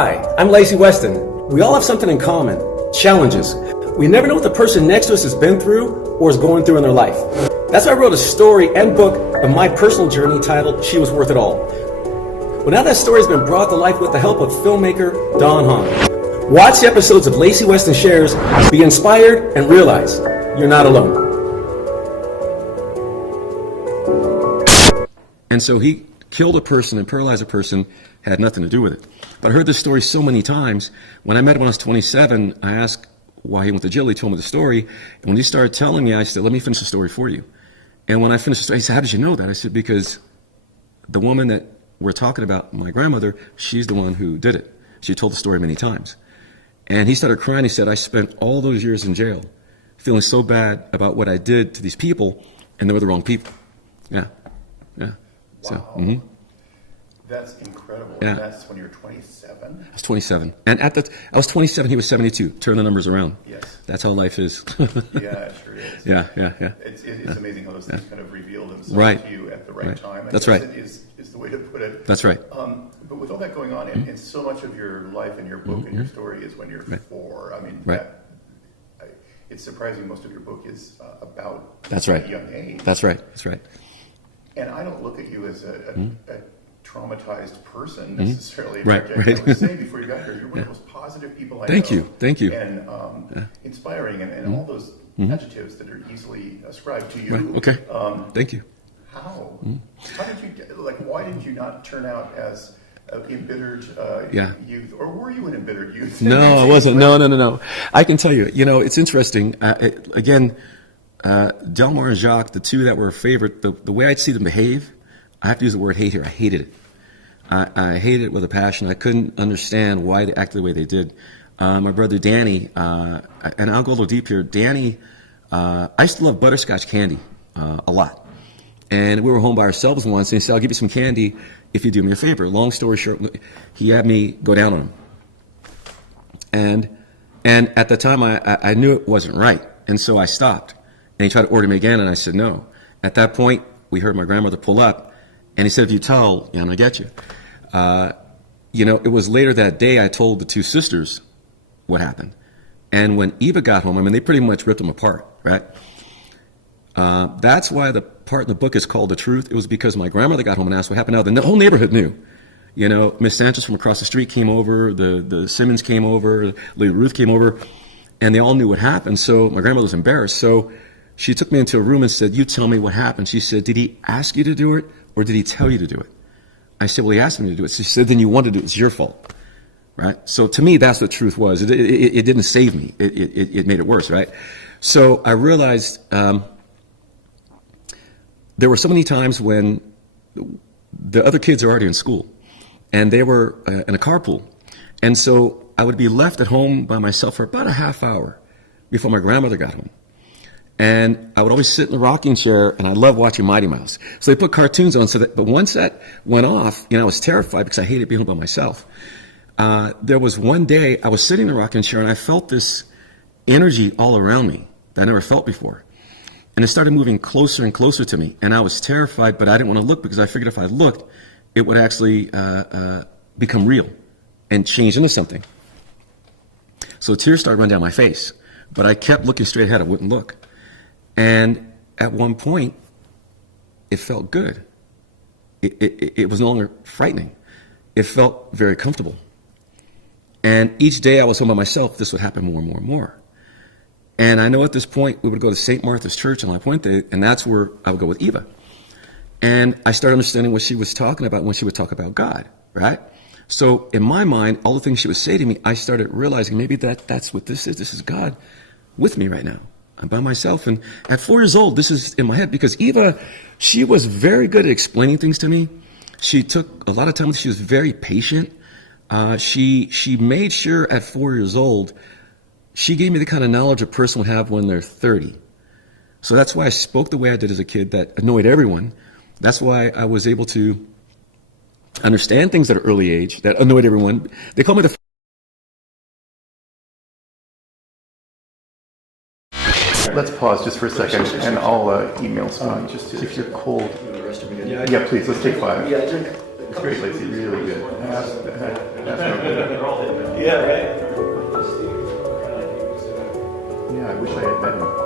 Hi, I'm Lacy Weston. We all have something in common, challenges. We never know what the person next to us has been through or is going through in their life. That's why I wrote a story and book of my personal journey titled She Was Worth It All. Well, now that story has been brought to life with the help of filmmaker Don Hahn. Watch the episodes of Lacy Weston Shares, be inspired, and realize you're not alone. And so he killed a person and paralyzed a person, had nothing to do with it. But I heard this story so many times. When I met him when I was 27, I asked why he went to jail. He told me the story. And when he started telling me, I said, let me finish the story for you. And when I finished the story, he said, how did you know that? I said, because the woman that we're talking about, my grandmother, she's the one who did it. She told the story many times. And he started crying. He said, I spent all those years in jail feeling so bad about what I did to these people, and they were the wrong people. Yeah. Yeah. Wow. So, That's incredible. Yeah. And that's when you're 27? I was 27. And I was 27, he was 72. Turn the numbers around. Yes. That's how life is. Yeah, it sure is. Yeah. It's amazing how those things kind of reveal themselves Right. to you at the right time. That's right. Is the way to put it. That's right. But with all that going on, and so much of your life and your book and your story is when you're 4. I mean, it's surprising most of your book is about That's right. a young age. That's right. That's right. And I don't look at you as a traumatized person necessarily. In Right, fact, right. I was saying before you got here, you're one of the most positive people I know. Thank you. And inspiring, and all those adjectives that are easily ascribed to you. Right. Okay. Thank you. How? How did you why did you not turn out as an embittered youth, or were you an embittered youth? No, I wasn't. No. I can tell you. It's interesting. Again, Delmar and Jacques, the two that were a favorite, the way I'd see them behave, I have to use the word hate here. I hated it. I hated it with a passion. I couldn't understand why they acted the way they did. My brother Danny, and I'll go a little deep here. Danny, I used to love butterscotch candy a lot. And we were home by ourselves once, and he said, I'll give you some candy if you do me a favor. Long story short, he had me go down on him. And at the time, I knew it wasn't right. And so I stopped. And he tried to order me again, and I said no. At that point, we heard my grandmother pull up, and he said, if you tell, I'm going to get you. It was later that day I told the two sisters what happened. And when Eva got home, they pretty much ripped them apart, right? That's why the part in the book is called The Truth. It was because my grandmother got home and asked what happened. Now, the whole neighborhood knew. Miss Sanchez from across the street came over, the Simmons came over, Lady Ruth came over, and they all knew what happened. So my grandmother was embarrassed. So she took me into a room and said, you tell me what happened. She said, did he ask you to do it, or did he tell you to do it? I said, well, he asked me to do it. She said, then you wanted to do it. It's your fault. Right? So to me, that's what truth was. It didn't save me. It made it worse, right? So I realized there were so many times when the other kids are already in school, and they were in a carpool. And so I would be left at home by myself for about a half hour before my grandmother got home. And I would always sit in the rocking chair, and I loved watching Mighty Mouse. So they put cartoons on, but once that went off, I was terrified because I hated being home by myself. There was one day I was sitting in the rocking chair, and I felt this energy all around me that I never felt before. And it started moving closer and closer to me, and I was terrified, but I didn't want to look because I figured if I looked, it would actually become real and change into something. So tears started running down my face, but I kept looking straight ahead. I wouldn't look. And at one point, it felt good. It was no longer frightening. It felt very comfortable. And each day I was home by myself, this would happen more and more and more. And I know at this point, we would go to St. Martha's Church in La Puente, and that's where I would go with Eva. And I started understanding what she was talking about when she would talk about God, right? So in my mind, all the things she would say to me, I started realizing maybe that's what this is. This is God with me right now. I'm by myself. And at 4 years old, this is in my head because Eva, she was very good at explaining things to me. She took a lot of time. She was very patient. She made sure at 4 years old, she gave me the kind of knowledge a person would have when they're 30. So that's why I spoke the way I did as a kid that annoyed everyone. That's why I was able to understand things at an early age that annoyed everyone. They call me the... Let's pause just for a second, and I'll email someone just if you're cold. Yeah, please, let's take 5. Yeah, I drink It's great, Lacy, really good. That's no good. Yeah, right. Yeah, I wish I had met him.